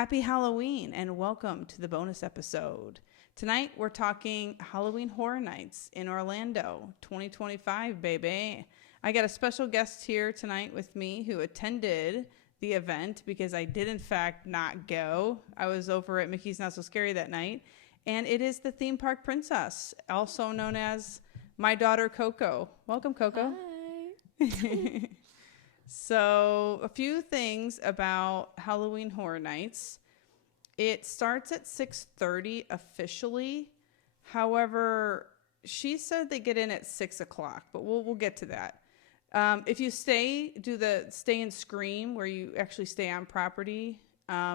Happy Halloween and welcome to the bonus episode. Tonight we're talking Halloween Horror Nights in Orlando 2025, baby. I got a special guest here tonight with me who attended the event because I did in fact not go. I was over at Mickey's Not So Scary that night, and it is the theme park princess, also known as my daughter Coco. Welcome, Coco. Hi. So, a few things about Halloween Horror Nights. It starts at 6:30 officially. However, she said they get in at 6 o'clock, but we'll get to that. If you stay and scream where you actually stay on property,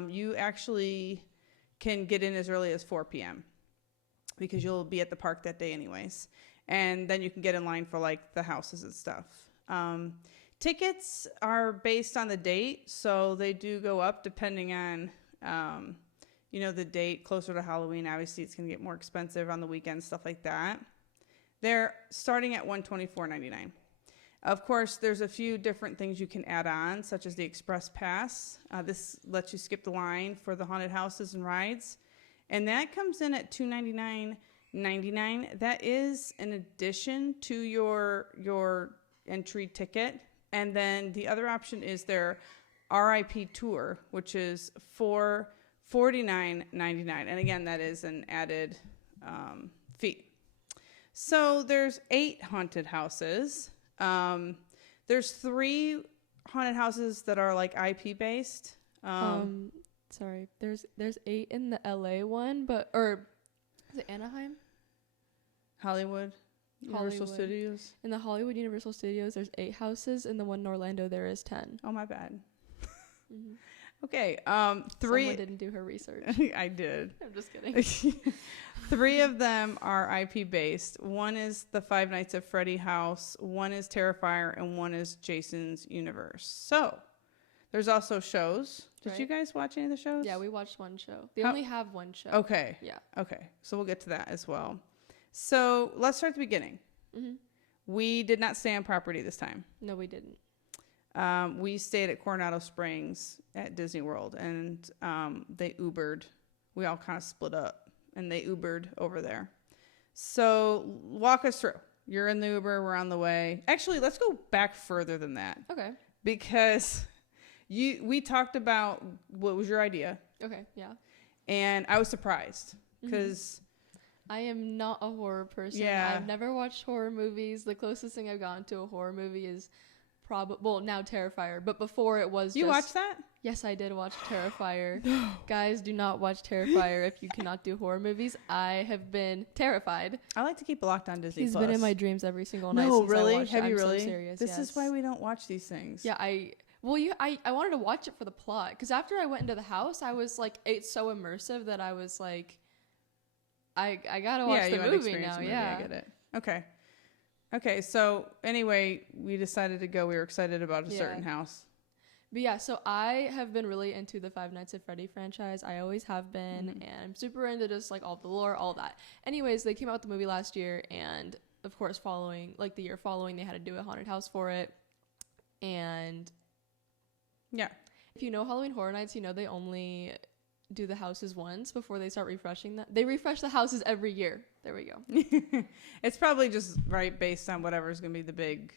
you actually can get in as early as 4 p.m. because you'll be at the park that day anyways. And then you can get in line for like the houses and stuff. Tickets are based on the date, so they do go up depending on, the date closer to Halloween. Obviously, it's going to get more expensive on the weekends, stuff like that. They're starting at $124.99. Of course, there's a few different things you can add on, such as the Express Pass. This lets you skip the line for the haunted houses and rides, and that comes in at $299.99. That is in addition to your entry ticket. And then the other option is their RIP tour, which is $449.99. And again, that is an added fee. So there's 8 haunted houses. There's 3 haunted houses that are like IP based. Sorry. There's 8 in the LA one, or is it Anaheim? Hollywood. Universal Studios. In the Hollywood Universal Studios, there's 8 houses. In the one in Orlando, there is 10. Oh, my bad. Mm-hmm. Okay. 3. Someone didn't do her research. I did. I'm just kidding. 3 of them are IP based. One is the Five Nights at Freddy house. One is Terrifier, and one is Jason's Universe. So there's also shows. Did you guys watch any of the shows? Yeah, we watched one show. They only have one show. Okay. Yeah. Okay. So we'll get to that as well. So let's start at the beginning. Mm-hmm. We did not stay on property this time. No, we didn't. We stayed at Coronado Springs at Disney World, and they Ubered. We all kind of split up, and they Ubered over there. So walk us through. You're in the Uber. We're on the way. Actually, let's go back further than that. Okay. Because we talked about what was your idea. Okay, yeah. And I was surprised because... I am not a horror person. Yeah. I've never watched horror movies. The closest thing I've gotten to a horror movie is now Terrifier. But before it was You watched that? Yes, I did watch Terrifier. No. Guys, do not watch Terrifier if you cannot do horror movies. I have been terrified. I like to keep it locked on Disney+. He's been in my dreams every single night No, since really? I watched Have it. you I'm really? so serious. This yes. is why we don't watch these things. Yeah, I wanted to watch it for the plot. Because after I went into the house, I was like, it's so immersive that I was like, I gotta watch the movie now. Yeah, I get it. Okay. So anyway, we decided to go. We were excited about a certain house. But yeah, so I have been really into the Five Nights at Freddy franchise. I always have been, and I'm super into just like all the lore, all that. Anyways, they came out with the movie last year, and of course, the year following, they had to do a haunted house for it. And yeah, if you know Halloween Horror Nights, you know they only do the houses once before they start refreshing them. They refresh the houses every year. There we go. It's probably just based on whatever's gonna be the big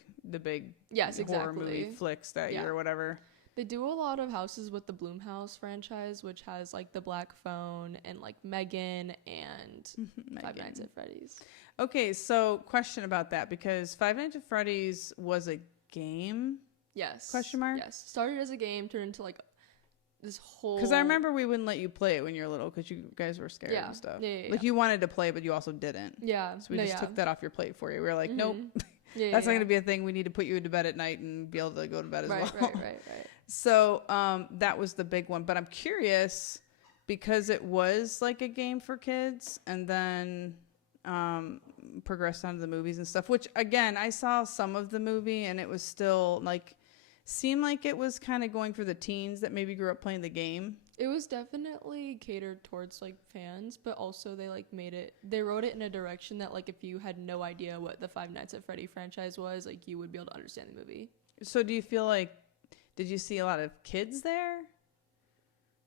horror movie flicks that year or whatever. They do a lot of houses with the Blumhouse franchise, which has like the Black Phone and like Megan and Five Nights at Freddy's. Okay, so question about that, because Five Nights at Freddy's was a game. Yes. Question mark? Yes. Started as a game, turned into like this whole... Because I remember we wouldn't let you play it when you were little because you guys were scared and stuff. Yeah. Like you wanted to play, but you also didn't. Yeah. So we just took that off your plate for you. We were like, nope. Yeah, that's not going to be a thing. We need to put you into bed at night and be able to go to bed as well. Right. So that was the big one. But I'm curious, because it was like a game for kids and then progressed onto the movies and stuff, which, again, I saw some of the movie and it was still like... seemed like it was kind of going for the teens that maybe grew up playing the game. It was definitely catered towards like fans, but also they wrote it in a direction that like if you had no idea what the Five Nights at Freddy franchise was, like you would be able to understand the movie. So do you feel like, did you see a lot of kids there?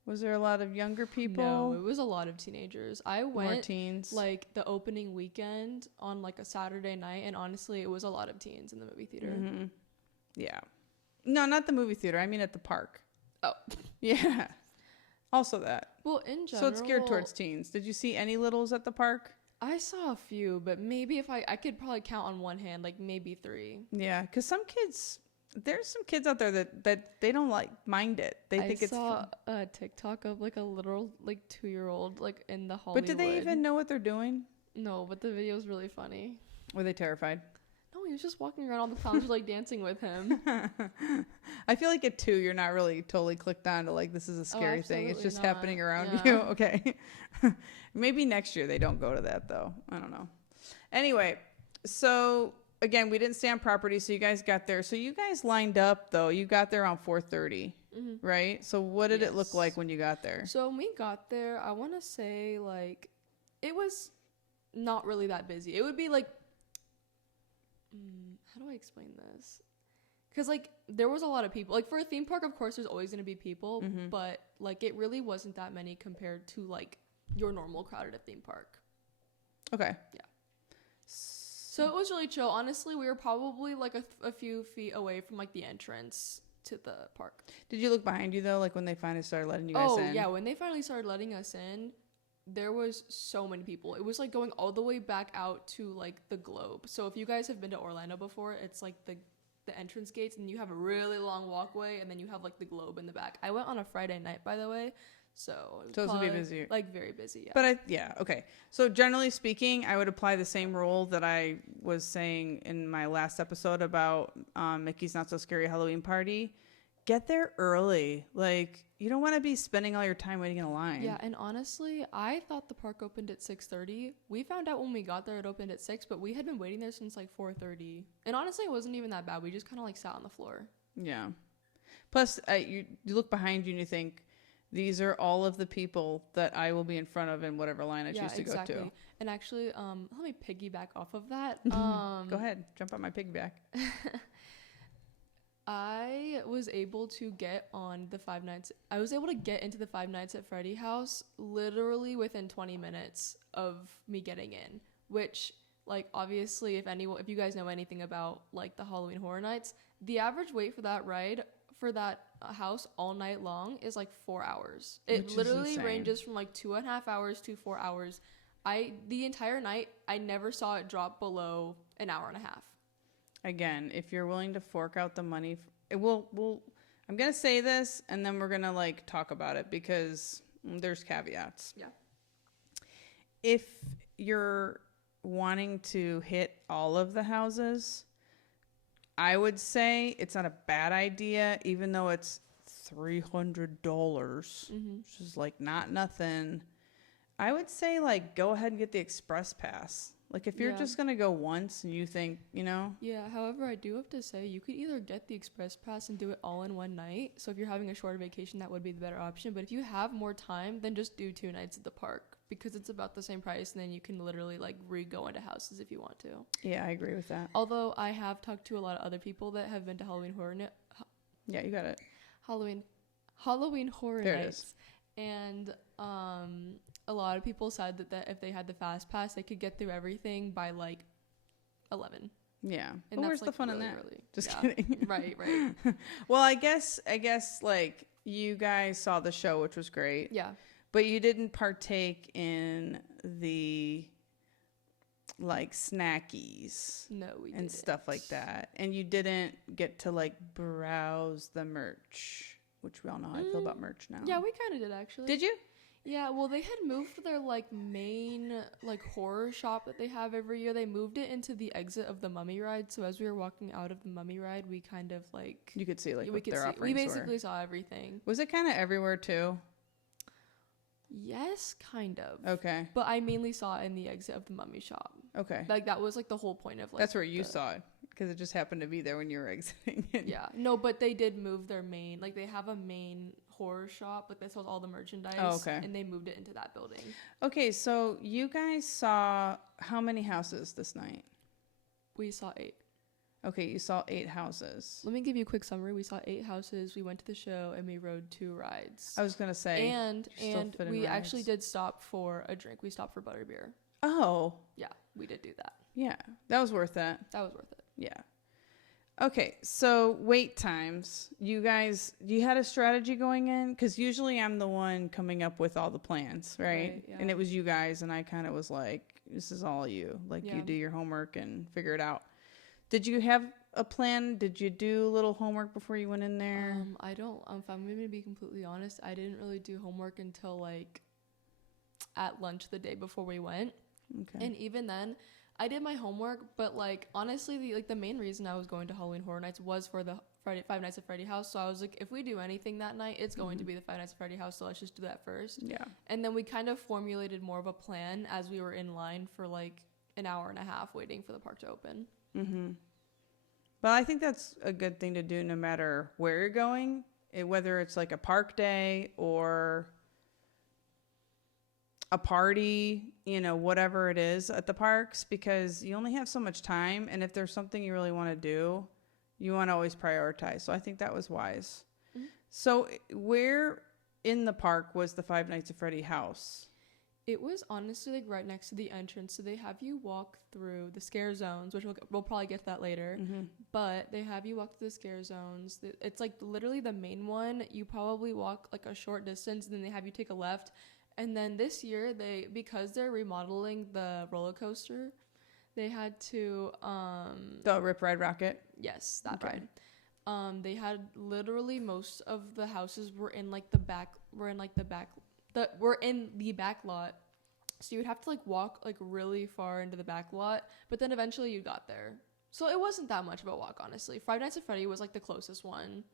Was there a lot of younger people? No, it was a lot of teenagers. I More went teens. like the opening weekend on like a Saturday night, and honestly, it was a lot of teens in the movie theater. Mm-hmm. Yeah. No, not the movie theater. I mean at the park. Oh. Yeah. Also that. Well, in general, So it's geared towards teens. Did you see any littles at the park? I saw a few, but maybe if I could probably count on one hand, like maybe 3. Yeah, because there's some kids out there that they don't like mind it. They think it's I saw fun. a TikTok of like a literal like 2-year-old like in the Hollywood. But did they even know what they're doing? No, but the video was really funny. Were they terrified? No, he was just walking around. All the clowns were like dancing with him. I feel like at 2, you're not really totally clicked on to like this is a scary thing. It's absolutely just not. happening around Yeah. you. Okay. Maybe next year they don't go to that though. I don't know. Anyway, so again, we didn't stay on property, so you guys got there. So you guys lined up though. You got there around 4:30, right? So what did it look Yes. like when you got there? So when we got there, I want to say like it was not really that busy. It would be like, how do I explain this? Because like there was a lot of people. Like for a theme park, of course, there's always gonna be people, but like it really wasn't that many compared to like your normal crowded theme park. Okay. Yeah. So it was really chill. Honestly, we were probably like a few feet away from like the entrance to the park. Did you look behind you though, like when they finally started letting you guys in? Oh yeah, when they finally started letting us in, there was so many people. It was like going all the way back out to like the Globe. So if you guys have been to Orlando before, it's like the entrance gates, and you have a really long walkway, and then you have like the Globe in the back. I went on a Friday night, by the way, so it was So it's gonna be probably, busy. like very busy. Yeah. But okay. So generally speaking, I would apply the same rule that I was saying in my last episode about Mickey's Not So Scary Halloween Party. Get there early. Like, you don't want to be spending all your time waiting in a line. Yeah, and honestly, I thought the park opened at 6:30. We found out when we got there it opened at 6, but we had been waiting there since like 4:30. And honestly, it wasn't even that bad. We just kind of like sat on the floor. Yeah. Plus, you look behind you and you think, these are all of the people that I will be in front of in whatever line I choose to go to. And actually, let me piggyback off of that. Go ahead. Jump on my piggyback. I was able to get on the 5 nights. I was able to get into the 5 Nights at Freddy house literally within 20 minutes of me getting in, which like obviously if you guys know anything about like the Halloween Horror Nights, the average wait for that ride for that house all night long is like 4 hours. It Which is literally insane. ranges from like 2.5 hours to 4 hours. The entire night I never saw it drop below an hour and a half. Again, if you're willing to fork out the money, I'm going to say this and then we're going to like talk about it because there's caveats. Yeah. If you're wanting to hit all of the houses, I would say it's not a bad idea, even though it's $300, which is like not nothing. I would say like go ahead and get the express pass. Like if you're just going to go once and you think, Yeah, however, I do have to say you could either get the express pass and do it all in one night. So if you're having a shorter vacation, that would be the better option. But if you have more time, then just do 2 nights at the park because it's about the same price, and then you can literally like re-go into houses if you want to. Yeah, I agree with that. Although I have talked to a lot of other people that have been to Halloween Horror Yeah, you got it. Halloween Horror There it Nights. is. And a lot of people said that if they had the fast pass, they could get through everything by like 11. Yeah. And But where's that's, the fun in really that? early. Just Yeah. kidding. Right. Well, I guess like you guys saw the show, which was great. Yeah. But you didn't partake in the like snackies No, we didn't. and stuff like that. And you didn't get to like browse the merch, which we all know how I feel about merch now. Yeah, we kind of did actually. Did you? Yeah, well, they had moved their like main like horror shop that they have every year. They moved it into the exit of the Mummy ride. So as we were walking out of the Mummy ride, we kind of like You could see like we what could their see. offerings We were. basically saw everything. Was it kind of everywhere too? Yes, kind of. Okay. But I mainly saw it in the exit of the Mummy shop. Okay. Like that was like the whole point of like. That's where you saw it because it just happened to be there when you were exiting. Yeah. No, but they did move their main. Like they have a main horror shop. Like that sells all the merchandise. Oh, okay. And they moved it into that building. Okay, so you guys saw how many houses this night? We saw 8. Okay, you saw 8 houses. Let me give you a quick summary. We saw 8 houses. We went to the show and we rode 2 rides. I was gonna say, and you're still fitting we rides. actually did stop for a drink. We stopped for butterbeer. Oh, Yeah, we did do that. yeah, that was worth it. That was worth it. Yeah. Okay, so wait times. You had a strategy going in? Because usually I'm the one coming up with all the plans, right? Yeah. And it was you guys, and I kind of was like, this is all you. Like, Yeah. you do your homework and figure it out. Did you have a plan? Did you do a little homework before you went in there? I don't, if I'm going to be completely honest, I didn't really do homework until, like, at lunch the day before we went. Okay. And even then, I did my homework, but, like, honestly, the main reason I was going to Halloween Horror Nights was for the Five Nights at Freddy house. So I was like, if we do anything that night, it's going to be the Five Nights at Freddy house, so let's just do that first. Yeah. And then we kind of formulated more of a plan as we were in line for, like, an hour and a half waiting for the park to open. Mm-hmm. But I think that's a good thing to do no matter where you're going, whether it's like a park day or a party, whatever it is at the parks, because you only have so much time. And if there's something you really want to do, you want to always prioritize. So I think that was wise. Mm-hmm. So where in the park was the Five Nights at Freddy house? It was honestly like right next to the entrance, so they have you walk through the scare zones, which we'll probably get to that later. Mm-hmm. But they have you walk through the scare zones. It's like literally the main one. You probably walk like a short distance, and then they have you take a left. And then this year, because they're remodeling the roller coaster, they had to The Rip Ride Rocket. yes, that Okay. ride. They had literally most of the houses were in like the back. We're in the back lot, so you would have to like walk like really far into the back lot, but then eventually you got there, so it wasn't that much of a walk, honestly. Five Nights at Freddy was like the closest one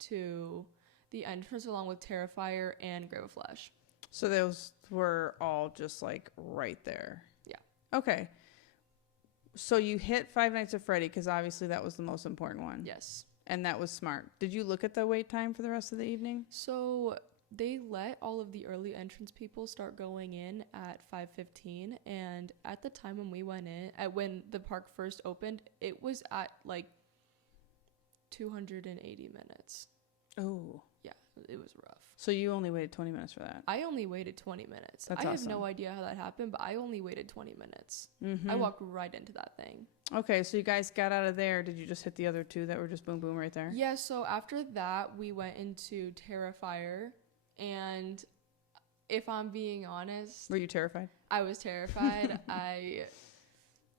to the entrance, along with Terrifier and Grave of Flesh. So those were all just like right there. Yeah. Okay. So you hit Five Nights at Freddy because obviously that was the most important one. Yes. And that was smart. Did you look at the wait time for the rest of the evening? So they let all of the early entrance people start going in at 5:15, and at the time when we went in, when the park first opened, it was at like 280 minutes. Oh. Yeah, it was rough. So you only waited 20 minutes for that? I only waited 20 minutes. That's I have awesome. no idea how that happened, but I only waited 20 minutes. Mm-hmm. I walked right into that thing. Okay, so you guys got out of there. Did you just hit the other two that were just boom, boom right there? Yeah, so after that, we went into Terrifier, and if I'm being honest, Were you terrified? I was terrified. I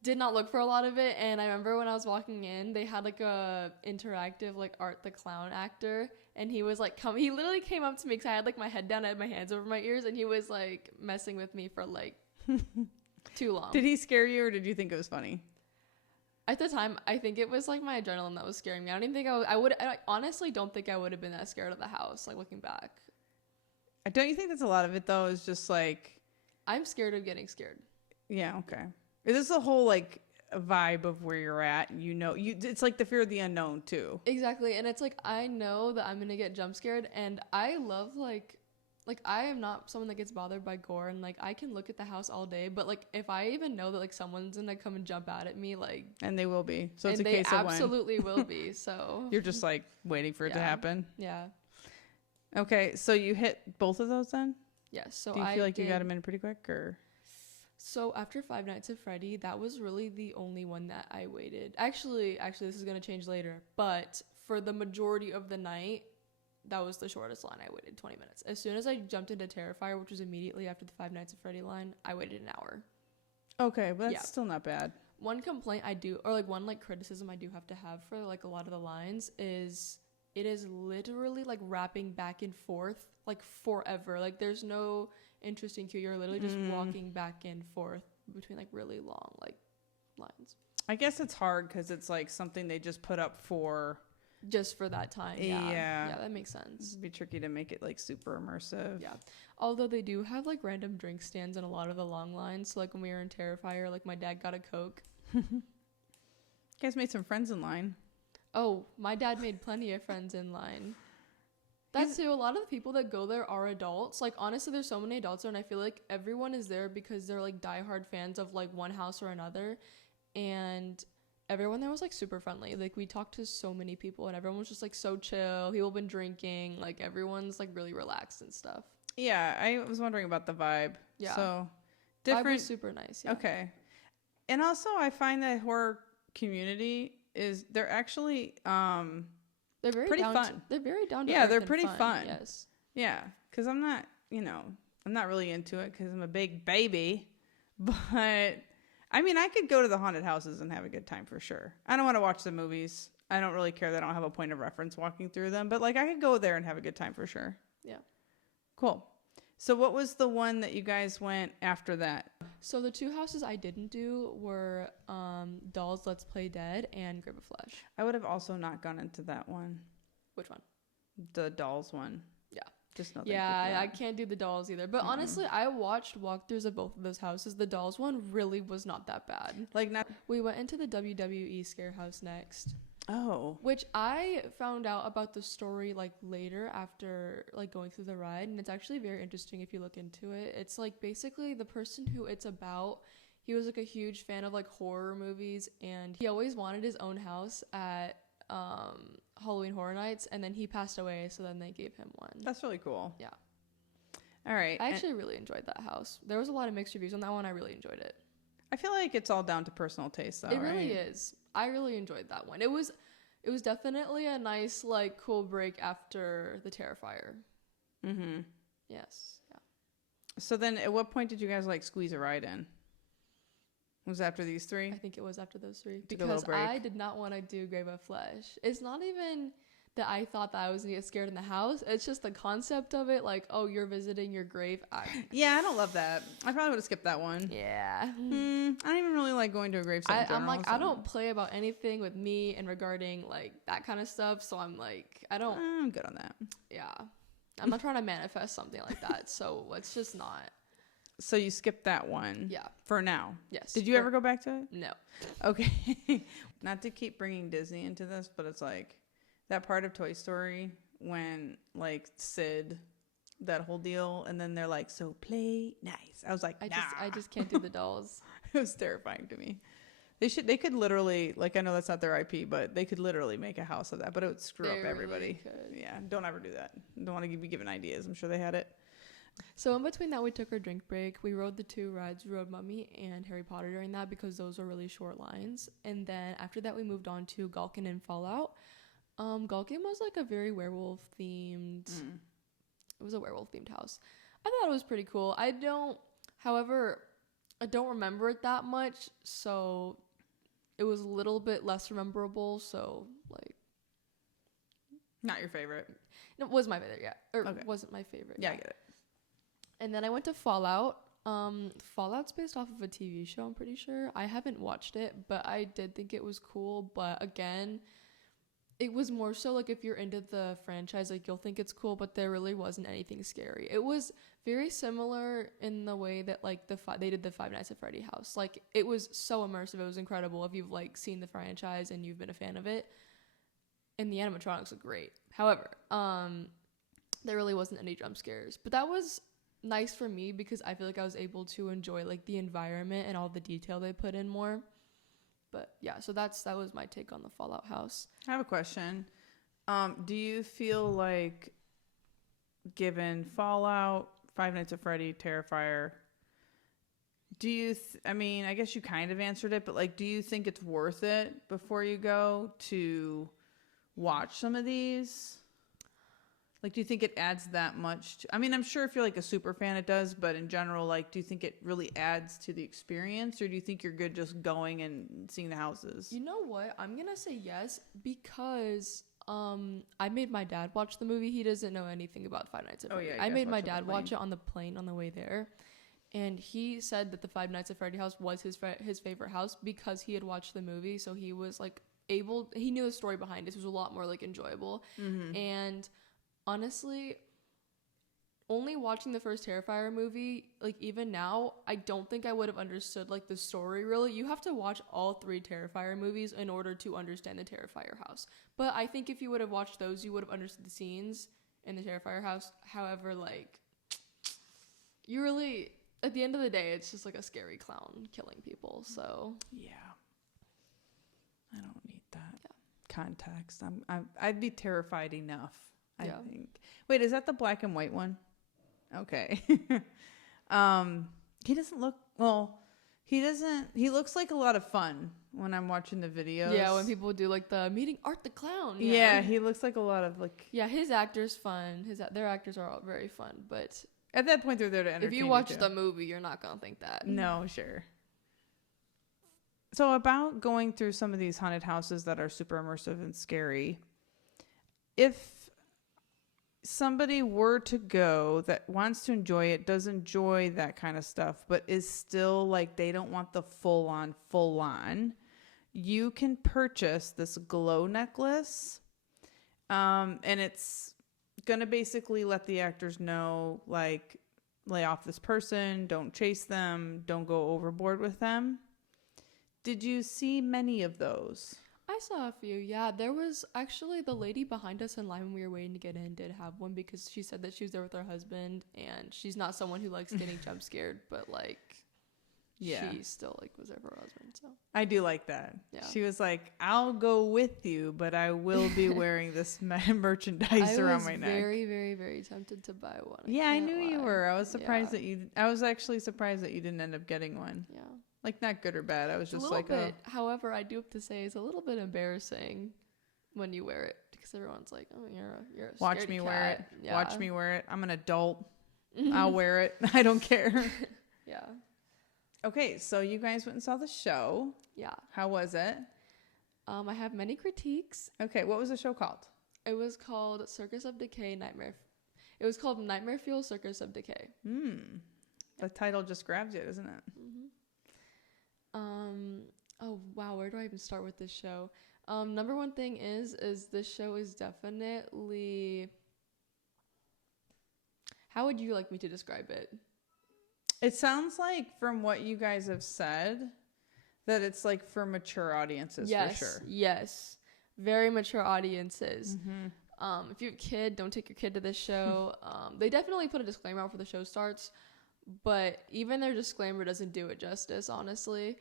did not look for a lot of it, and I remember when I was walking in, they had like a interactive like Art the Clown actor, and he was like he literally came up to me because I had like my head down, I had my hands over my ears, and he was like messing with me for like too long. Did he scare you or did you think it was funny? At the time, I think it was like my adrenaline that was scaring me. I don't even think I honestly don't think I would have been that scared of the house, like looking back. Don't you think that's a lot of it though? Is just like, I'm scared of getting scared. yeah, okay. This is a whole like vibe of where you're at. It's like the fear of the unknown too. Exactly, and it's like I know that I'm gonna get jump scared, and I love like I am not someone that gets bothered by gore, and like I can look at the house all day, but like if I even know that like someone's gonna come and jump out at me, like, And they will be. So it's and a they case of when. absolutely will be. So You're just like waiting for it to Yeah. happen. yeah, Okay, so you hit both of those then? yes. So Do you I feel like you got did- them in pretty quick or? So after Five Nights at Freddy, that was really the only one that I waited. Actually, this is gonna change later. But for the majority of the night, that was the shortest line. I waited 20 minutes. As soon as I jumped into Terrifier, which was immediately after the Five Nights at Freddy line, I waited an hour. Okay, but that's Yeah. still not bad. One complaint I do, or like one like criticism I do have to have for like a lot of the lines is it is literally like rapping back and forth like forever. Like there's no interesting cue. You're literally just walking back and forth between like really long like lines. I guess it's hard because it's like something they just put up for. Just for that time. Yeah. Yeah. Yeah, that makes sense. It'd be tricky to make it like super immersive. Yeah. Although they do have like random drink stands in a lot of the long lines. So like when we were in Terrifier, like my dad got a Coke. You guys made some friends in line. Oh, my dad made plenty of friends in line. That's too. A lot of the people that go there are adults. Like, honestly, there's so many adults there, and I feel like everyone is there because they're, like, diehard fans of, like, one house or another. And everyone there was like super friendly. Like we talked to so many people and everyone was just like so chill. People been drinking. Like everyone's like really relaxed and stuff. Yeah, I was wondering about the vibe. Yeah. So Vibe different. was super nice. Yeah. Okay. And also I find that horror community they're actually They're very pretty fun. They're very down to Yeah, earth they're and pretty fun. Yes. Yeah, because I'm not, I'm not really into it because I'm a big baby. But, I mean, I could go to the haunted houses and have a good time for sure. I don't want to watch the movies. I don't really care that I don't have a point of reference walking through them. But, like, I could go there and have a good time for sure. Yeah. Cool. So what was the one that you guys went after that? So the two houses I didn't do were Dolls Let's Play Dead and Grave of Flesh. I would have also not gone into that one. Which one? The dolls one. Yeah. Just no. Yeah, I can't do the dolls either. But honestly, I watched walkthroughs of both of those houses. The dolls one really was not that bad. Like not. We went into the WWE Scare House next. Oh. Which I found out about the story like later after like going through the ride, and it's actually very interesting if you look into it. It's like basically the person who it's about, he was like a huge fan of like horror movies, and he always wanted his own house at Halloween Horror Nights, and then he passed away, so then they gave him one. That's really cool. Yeah. All right. I actually really enjoyed that house. There was a lot of mixed reviews on that one. I really enjoyed it. I feel like it's all down to personal taste, though. It really right? is. I really enjoyed that one. It was definitely a nice, like, cool break after the Terrifier. Mm-hmm. Yes. Yeah. So then, at what point did you guys like squeeze a ride in? Was it after these three? I think it was after those three. Took a little Because break. I did not want to do Grave of Flesh. It's not even that I thought that I was going to get scared in the house. It's just the concept of it. Like, oh, you're visiting your grave. Yeah, I don't love that. I probably would have skipped that one. Yeah. I don't even really like going to a gravesite. I'm like, I don't play about anything with me and regarding like that kind of stuff. So I'm like, I'm good on that. Yeah. I'm not trying to manifest something like that. So let's just not. So you skipped that one. Yeah. For now. Yes. Did you ever go back to it? No. Okay. Not to keep bringing Disney into this, but it's like that part of Toy Story when like Sid, that whole deal, and then they're like, so play nice. I was like, I just can't do the dolls. It was terrifying to me. They could literally, like, I know that's not their IP, but they could literally make a house of that, but it would screw up everybody. Really Yeah, don't ever do that. Don't want to be given ideas. I'm sure they had it. So in between that, we took our drink break. We rode the two rides. We rode Mummy and Harry Potter during that because those were really short lines. And then after that, we moved on to Gulkin and Fallout. Gulkin was like a very werewolf themed. It was a werewolf themed house. I thought it was pretty cool. However, I don't remember it that much, so it was a little bit less memorable. So like, Not your favorite. it was my favorite, yeah, or Okay. wasn't my favorite. Yeah, I get it. And then I went to Fallout. Fallout's based off of a TV show, I'm pretty sure. I haven't watched it, but I did think it was cool. But again, it was more so like if you're into the franchise, like you'll think it's cool, but there really wasn't anything scary. It was very similar in the way that like they did the Five Nights at Freddy house. Like it was so immersive. It was incredible if you've like seen the franchise and you've been a fan of it. And the animatronics look great. However, there really wasn't any jump scares, but that was nice for me because I feel like I was able to enjoy like the environment and all the detail they put in more. But yeah, so that was my take on the Fallout house. I have a question. Do you feel like, given Fallout, Five Nights at Freddy, Terrifier, I mean, I guess you kind of answered it, but like, do you think it's worth it before you go to watch some of these? Like, do you think it adds that much? I mean, I'm sure if you're like a super fan, it does, but in general, like, do you think it really adds to the experience, or do you think you're good just going and seeing the houses? You know what? I'm gonna say yes because I made my dad watch the movie. He doesn't know anything about Five Nights at Freddy. Yeah, I made my dad watch it on the plane on the way there, and he said that the Five Nights at Freddy house was his favorite house because he had watched the movie, so he was like he knew the story behind it. So it was a lot more like enjoyable. And honestly, only watching the first Terrifier movie, like even now, I don't think I would have understood like the story really. You have to watch all three Terrifier movies in order to understand the Terrifier house. But I think if you would have watched those, you would have understood the scenes in the Terrifier house. However, like, you really, at the end of the day, it's just like a scary clown killing people. So Yeah. I don't need that context. I'd be terrified enough. I think. Wait, is that the black and white one? Okay. He doesn't look well. He doesn't. He looks like a lot of fun when I'm watching the videos. Yeah, when people do like the meeting Art the Clown. Yeah, he looks like a lot of like. Yeah, his actor's fun. Their actors are all very fun, but at that point they're there to entertain. If you watch the movie, you're not gonna think that. No, sure. So about going through some of these haunted houses that are super immersive and scary, if somebody were to go that wants to enjoy it, does enjoy that kind of stuff, but is still like they don't want the full on, you can purchase this glow necklace. And it's going to basically let the actors know, like, lay off this person, don't chase them, don't go overboard with them. Did you see many of those? I saw a few, yeah. There was actually the lady behind us in line when we were waiting to get in did have one because she said that she was there with her husband, and she's not someone who likes getting jump scared, but like, she still like was there for her husband. So I do like that. Yeah. She was like, "I'll go with you, but I will be wearing this merchandise around my neck." I was very, very, very tempted to buy one. Yeah, I knew you were. I was surprised that you. I was actually surprised that you didn't end up getting one. Yeah. Like, not good or bad. I was just like, bit, however, I do have to say it's a little bit embarrassing when you wear it because everyone's like, "Oh, you're a watch me cat. wear it. Yeah. Watch me wear it. I'm an adult. I'll wear it. I don't care." Yeah. Okay, so you guys went and saw the show. Yeah. How was it? I have many critiques. Okay, what was the show called? It was called Circus of Decay Nightmare. It was called Nightmare Fuel Circus of Decay. The title just grabs you, doesn't it? Oh wow, where do I even start with this show? Number one thing is this show is definitely, how would you like me to describe it? It sounds like, from what you guys have said, that it's like for mature audiences, for sure. Yes, very mature audiences. If you have a kid, don't take your kid to this show. They definitely put a disclaimer out before the show starts, but even their disclaimer doesn't do it justice, honestly.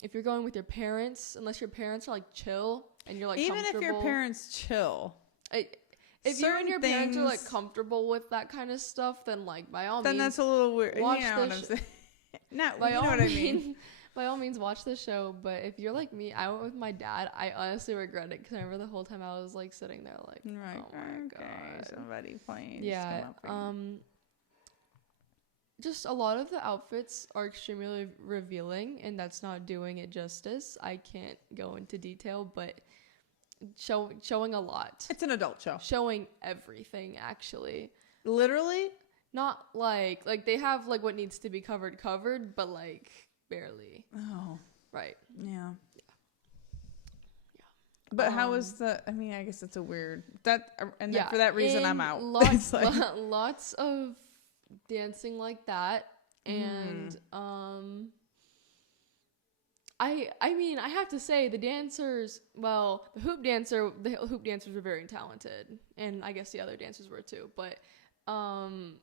If you're going with your parents, unless your parents are like chill and you're like even comfortable. If your parents chill. If you and your parents are like comfortable with that kind of stuff, then like by all means. Then that's a little weird. Watch you know what I'm saying? Not, by you all know what I mean. By all means, watch the show. But if you're like me, I went with my dad. I honestly regret it because I remember the whole time I was like sitting there like, right. Oh my god, somebody playing. Yeah. Just a lot of the outfits are extremely revealing, and that's not doing it justice. I can't go into detail, but showing a lot. It's an adult show. Showing everything, actually. Literally? Not like they have like what needs to be covered, but like barely. Oh. Right. Yeah. But how is I mean, I guess it's a weird for that reason I'm out. Lots of dancing like that, and I mean, I have to say the dancers, well, the hoop dancers were very talented, and I guess the other dancers were too, but I'm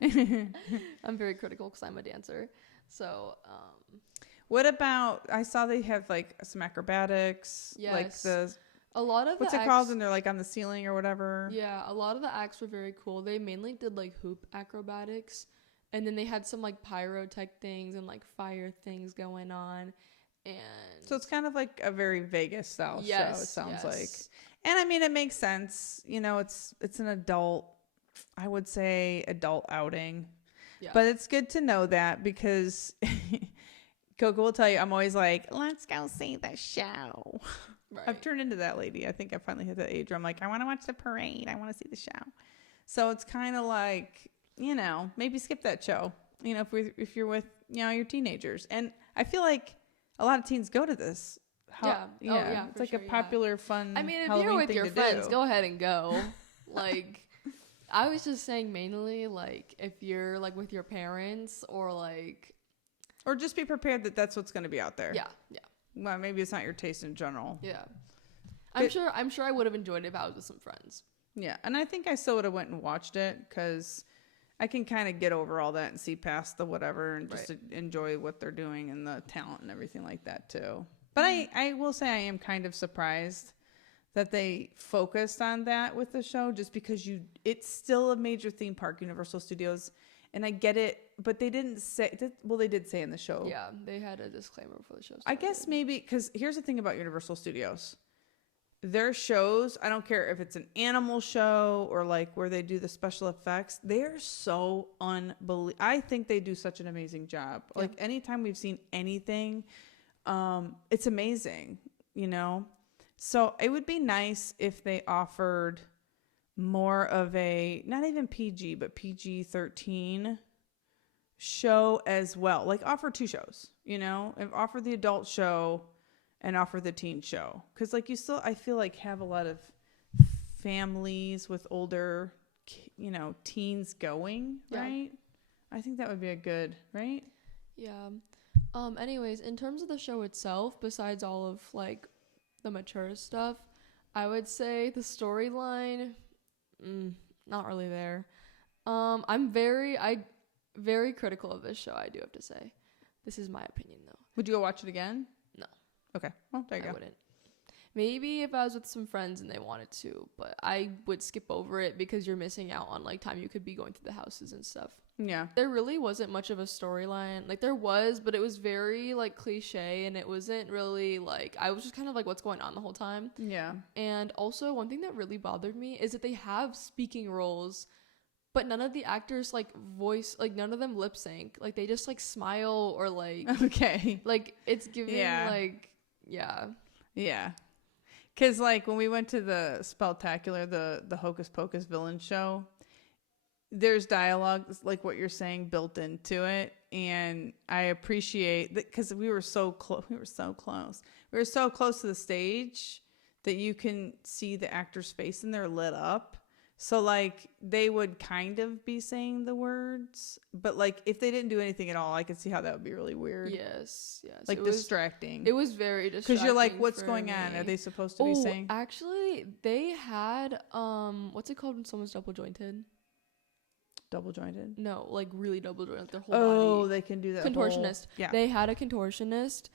very critical because I'm a dancer. So what about, I saw they have like some acrobatics, like a lot of what's it called when they're like on the ceiling or whatever. Yeah, a lot of the acts were very cool. They mainly did like hoop acrobatics, and then they had some like pyrotech things and like fire things going on. And so it's kind of like a very Vegas style show, it sounds like. And I mean, it makes sense. You know, it's an adult, I would say adult outing. Yeah. But it's good to know that because Coco will tell you, I'm always like, let's go see the show. Right. I've turned into that lady. I think I finally hit that age where I'm like, I want to watch the parade. I want to see the show. So it's kind of like, you know, maybe skip that show, you know, if you're with, you know, your teenagers. And I feel like a lot of teens go to this. It's like a popular, fun. I mean, if Halloween you're with your friends, do. Go ahead and go. Like, I was just saying mainly, like, if you're like with your parents or just be prepared that that's what's going to be out there. Yeah. Well, maybe it's not your taste in general. Yeah. I'm sure I would have enjoyed it if I was with some friends. Yeah. And I think I still would have went and watched it because I can kind of get over all that and see past the whatever and just enjoy what they're doing and the talent and everything like that too. But I will say I am kind of surprised that they focused on that with the show, just because it's still a major theme park, Universal Studios, and I get it, but they didn't say, well, they did say in the show. Yeah, they had a disclaimer before the show started. I guess maybe, because here's the thing about Universal Studios. Their shows, I don't care if it's an animal show or like where they do the special effects, they're so unbelievable. I think they do such an amazing job. Yeah. Like anytime we've seen anything, it's amazing, you know? So it would be nice if they offered more of a, not even PG, but PG-13 show as well. Like offer 2 shows, you know? If offer the adult show and offer the teen show. Because like you still, I feel like, have a lot of families with older, you know, teens going, right? I think that would be a good, right? Yeah. Anyways, in terms of the show itself, besides all of like the mature stuff, I would say the storyline, not really there. I'm very critical of this show, I do have to say. This is my opinion though. Would you go watch it again? No. Okay. Well, there you go. I wouldn't. Maybe if I was with some friends and they wanted to, but I would skip over it because you're missing out on like time you could be going through the houses and stuff. Yeah. There really wasn't much of a storyline. Like there was, but it was very like cliche, and it wasn't really like, I was just kind of like, what's going on the whole time? Yeah. And also one thing that really bothered me is that they have speaking roles, but none of the actors like voice, like none of them lip sync. Like they just like smile or like, okay. Like it's giving like, yeah. Yeah. Cause like when we went to the Spelltacular, the Hocus Pocus villain show, there's dialogue like what you're saying built into it, and I appreciate that because we were so close. We were so close to the stage that you can see the actor's face and they're lit up. So like they would kind of be saying the words, but like if they didn't do anything at all, I could see how that would be really weird. Yes. Like distracting. It was very distracting. Because you're like, what's going on? Are they supposed to be saying? Actually, they had what's it called when someone's double jointed? Double jointed? No, like really double jointed, their whole body. Oh, they can do that. Contortionist. Yeah. They had a contortionist.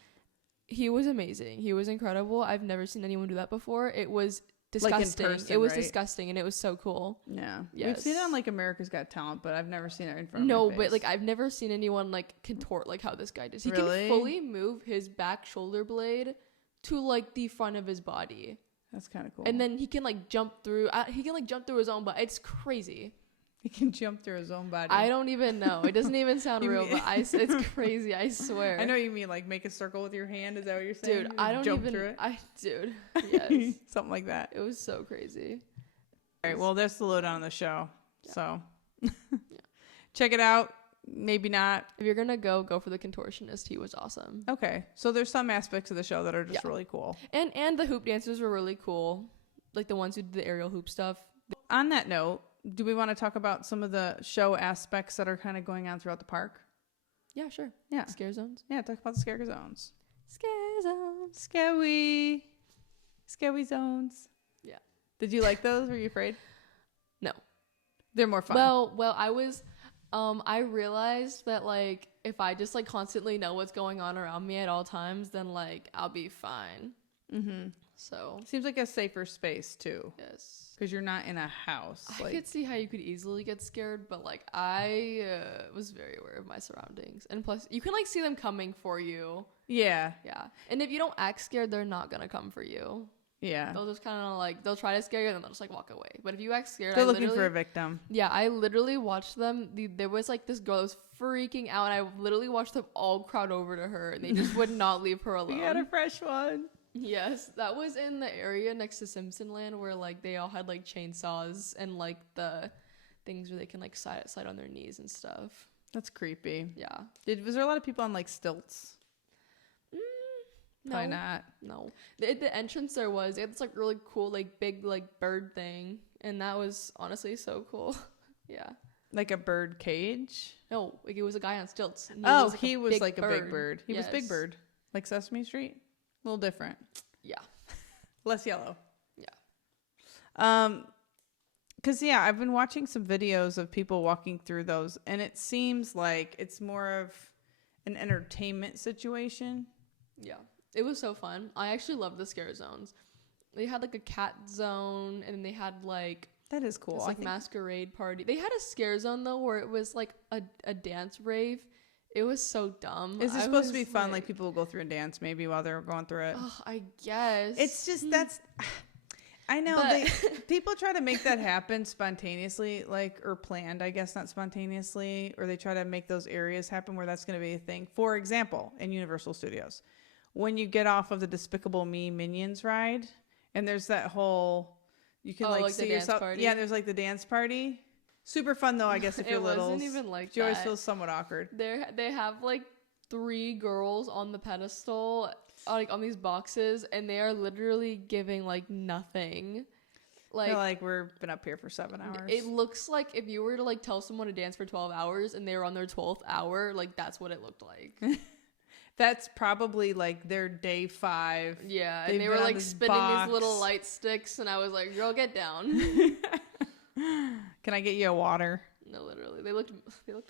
He was amazing. He was incredible. I've never seen anyone do that before. It was disgusting. Like in person, it was disgusting, and it was so cool. Yeah. Yes. We've seen it on like America's Got Talent, but I've never seen it in front of my face. No, but like I've never seen anyone like contort like how this guy does. He can fully move his back shoulder blade to like the front of his body. That's kind of cool. And then he can like jump through. He can like jump through his own butt. It's crazy. He can jump through his own body. I don't even know. It doesn't even sound real, but it's crazy. I swear. I know you mean like make a circle with your hand. Is that what you're saying? Dude, I don't jump even. Through it? Dude, yes, something like that. It was so crazy. All right. Well, there's the lowdown on the show. Yeah. So check it out. Maybe not. If you're gonna go for the contortionist. He was awesome. Okay. So there's some aspects of the show that are just really cool. And the hoop dancers were really cool. Like the ones who did the aerial hoop stuff. On that note, do we want to talk about some of the show aspects that are kind of going on throughout the park? Yeah, sure. Yeah. Scare zones. Yeah, talk about the scare zones. Scare zones. Scary zones. Yeah. Did you like those? Were you afraid? No. They're more fun. Well, I was, I realized that like if I just like constantly know what's going on around me at all times, then like I'll be fine. Mm-hmm. So. Seems like a safer space too. Yes. Because you're not in a house. I could see how you could easily get scared, but like I was very aware of my surroundings, and plus you can like see them coming for you. Yeah. Yeah. And if you don't act scared, they're not gonna come for you. Yeah. They'll just kind of like they'll try to scare you, and then they'll just like walk away. But if you act scared, they're looking for a victim. Yeah, I literally watched them. There was like this girl that was freaking out, and I literally watched them all crowd over to her, and they just would not leave her alone. We had a fresh one. Yes, that was in the area next to Simpson Land where like they all had like chainsaws and like the things where they can like slide on their knees and stuff. That's creepy. Yeah. Was there a lot of people on like stilts? No. Probably not. No. The entrance there was, it had this like really cool like big like bird thing, and that was honestly so cool. Yeah. Like a bird cage? No, like it was a guy on stilts. He was like a big bird. He was Big Bird. Like Sesame Street? A little different. Yeah. Less yellow. Yeah. Because I've been watching some videos of people walking through those, and it seems like it's more of an entertainment situation. Yeah. It was so fun. I actually loved the scare zones. They had like a cat zone, and they had like That is cool. this I like think masquerade party. They had a scare zone though where it was like a dance rave. It was so dumb. is it I supposed to be was fun? Like people will go through and dance maybe while they're going through it. oh, I guess It's just that's. I know people try to make that happen spontaneously, like or planned. I guess not spontaneously, or they try to make those areas happen where that's going to be a thing. For example, in Universal Studios, when you get off of the Despicable Me Minions ride, and there's that whole you can like see yourself. Party? Yeah, there's like the dance party. Super fun though, I guess if you're little. It wasn't even like She that. always feels somewhat awkward. They have like 3 girls on the pedestal, like on these boxes, and they are literally giving like nothing. Like we've been up here for 7 hours. It looks like if you were to like tell someone to dance for 12 hours and they were on their 12th hour, like that's what it looked like. That's probably like their day 5. Yeah, They've and they been were on like this spinning box. these little light sticks, and I was like, "Girl, get down." Can I get you a water? No, literally, they looked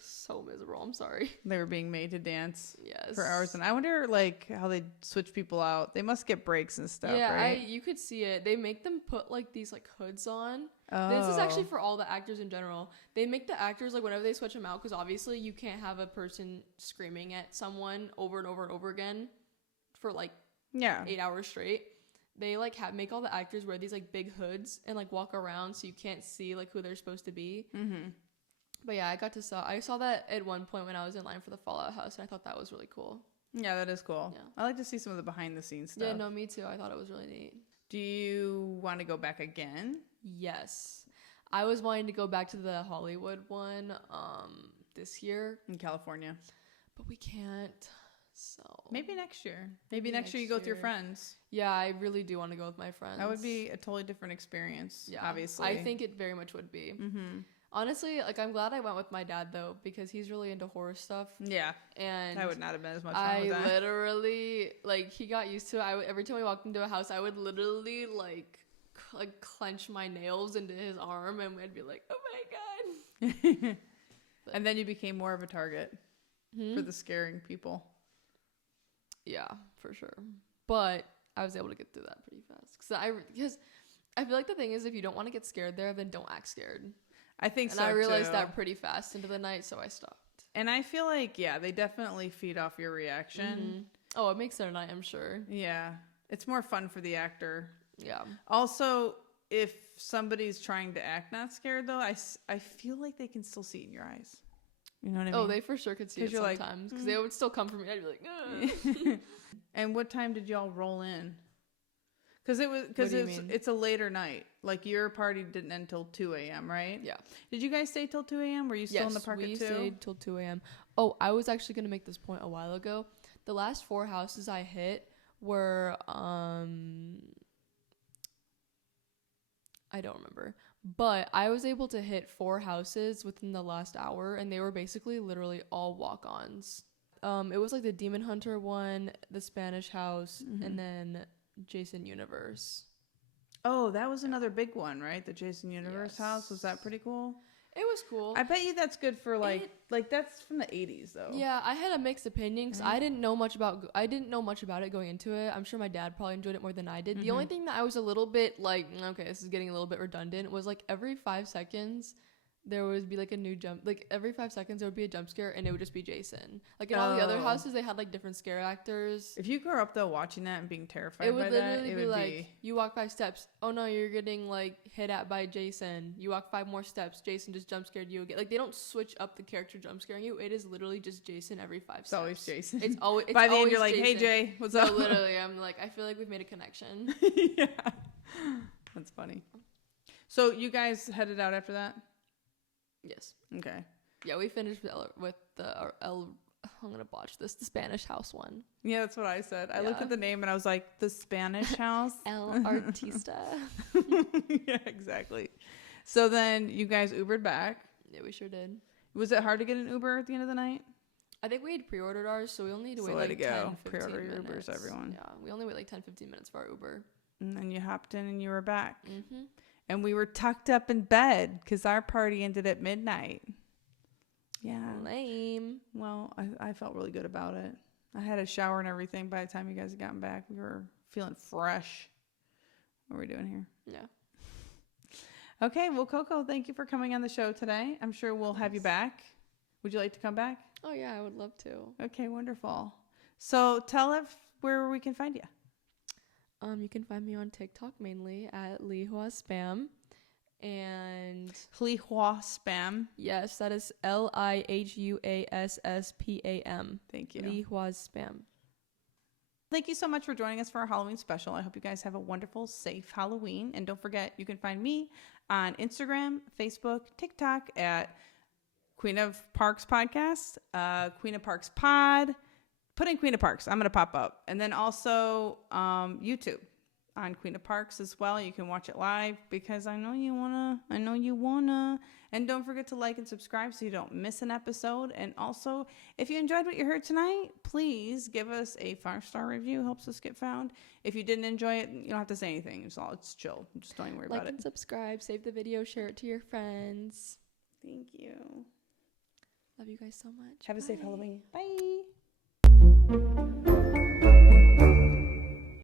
so miserable. I'm sorry. They were being made to dance Yes. for hours, and I wonder like how they switch people out. They must get breaks and stuff, Yeah, right? you could see it. They make them put like these like hoods on. Oh. This is actually for all the actors in general. They make the actors like whenever they switch them out, because obviously you can't have a person screaming at someone over and over and over again for like 8 hours straight. They like make all the actors wear these like big hoods and like walk around so you can't see like who they're supposed to be. Mm-hmm. But yeah, I saw that at one point when I was in line for the Fallout house, and I thought that was really cool. Yeah, that is cool. Yeah. I like to see some of the behind the scenes stuff. Yeah, no, me too. I thought it was really neat. Do you want to go back again? Yes. I was wanting to go back to the Hollywood one this year. In California. But we can't. So Maybe next year. Maybe next year you go with your friends. Yeah, I really do want to go with my friends. That would be a totally different experience, yeah, obviously. I think it very much would be. Mm-hmm. Honestly, like I'm glad I went with my dad though, because he's really into horror stuff. Yeah. And I would not have been as much fun with that. I literally, like, he got used to it. Every time we walked into a house, I would literally like clench my nails into his arm, and I'd be like, "Oh my god!" And then you became more of a target for the scaring people. Yeah, for sure. But I was able to get through that pretty fast because I feel like the thing is, if you don't want to get scared there, then don't act scared. I think so. And I realized too. that pretty fast into the night, so I stopped. And I feel like, yeah, they definitely feed off your reaction. Mm-hmm. Oh, it makes their night, I'm sure. Yeah. It's more fun for the actor. Yeah. Also, if somebody's trying to act not scared, though, I feel like they can still see it in your eyes. You know what I mean? Oh, they for sure could see it sometimes. Because they would still come for me. I'd be like, ugh. And what time did y'all roll in? Because it's a later night. Like your party didn't end till 2 a.m., right? Yeah. Did you guys stay till 2 a.m.? Were you still in the park at 2? Yes, we stayed till 2 a.m. Oh, I was actually going to make this point a while ago. The last 4 houses I hit were, I don't remember. But I was able to hit 4 houses within the last hour, and they were basically literally all walk-ons. It was like the Demon Hunter one, the Spanish house, and then Jason Universe. Oh, that was another big one, right? The Jason Universe house. Was that pretty cool? It was cool. I bet you that's good for like that's from the 80s though. Yeah, I had a mixed opinion because I didn't know much about it going into it. I'm sure my dad probably enjoyed it more than I did. The only thing that I was a little bit like, okay, this is getting a little bit redundant, was like every 5 seconds there would be like a new jump. Like every 5 seconds there would be a jump scare, and it would just be Jason. Like in all the other houses, they had like different scare actors. If you grew up though watching that and being terrified it would by literally that, be like you walk 5 steps. Oh no, you're getting like hit at by Jason. You walk 5 more steps. Jason just jump scared you again. Like they don't switch up the character jump scaring you. It is literally just Jason every 5 steps. It's always Jason. It's always by the end you're like, Jason. hey Jay, what's So up? literally, I'm like, I feel like we've made a connection. Yeah, that's funny. So you guys headed out after that? Yes. Okay. Yeah, we finished with the I'm gonna botch this. The Spanish house one. Yeah, that's what I said. I looked at the name and I was like, the Spanish house? El Artista. Yeah, exactly. So then you guys Ubered back. Yeah, we sure did. Was it hard to get an Uber at the end of the night? I think we had pre-ordered ours, so we only need to wait way like to 10, go. 15 Pre-order your minutes. Ubers, everyone. Yeah, we only wait like 10, 15 minutes for our Uber. And then you hopped in and you were back. Mm-hmm. And we were tucked up in bed because our party ended at midnight. Yeah. Lame. Well, I felt really good about it. I had a shower and everything by the time you guys had gotten back. We were feeling fresh. What are we doing here? Yeah. Okay, well, Coco, thank you for coming on the show today. I'm sure we'll have you back. Would you like to come back? Oh, yeah, I would love to. Okay, wonderful. So tell us where we can find you. You can find me on TikTok mainly at Lihua Spam. And Lihua Spam. yes, that is LIHUASSPAM. Thank you. Lihua Spam. Thank you so much for joining us for our Halloween special. I hope you guys have a wonderful, safe Halloween. And don't forget, you can find me on Instagram, Facebook, TikTok at Queen of Parks Podcast, Queen of Parks Pod. Put in Queen of Parks. I'm going to pop up. And then also YouTube on Queen of Parks as well. You can watch it live because I know you wanna. And don't forget to like and subscribe so you don't miss an episode. And also, if you enjoyed what you heard tonight, please give us a 5-star review. Helps us get found. If you didn't enjoy it, you don't have to say anything. It's chill. Just don't even worry about it. Like and subscribe. Save the video. Share it to your friends. Thank you. Love you guys so much. Have a safe Bye. Halloween. Bye.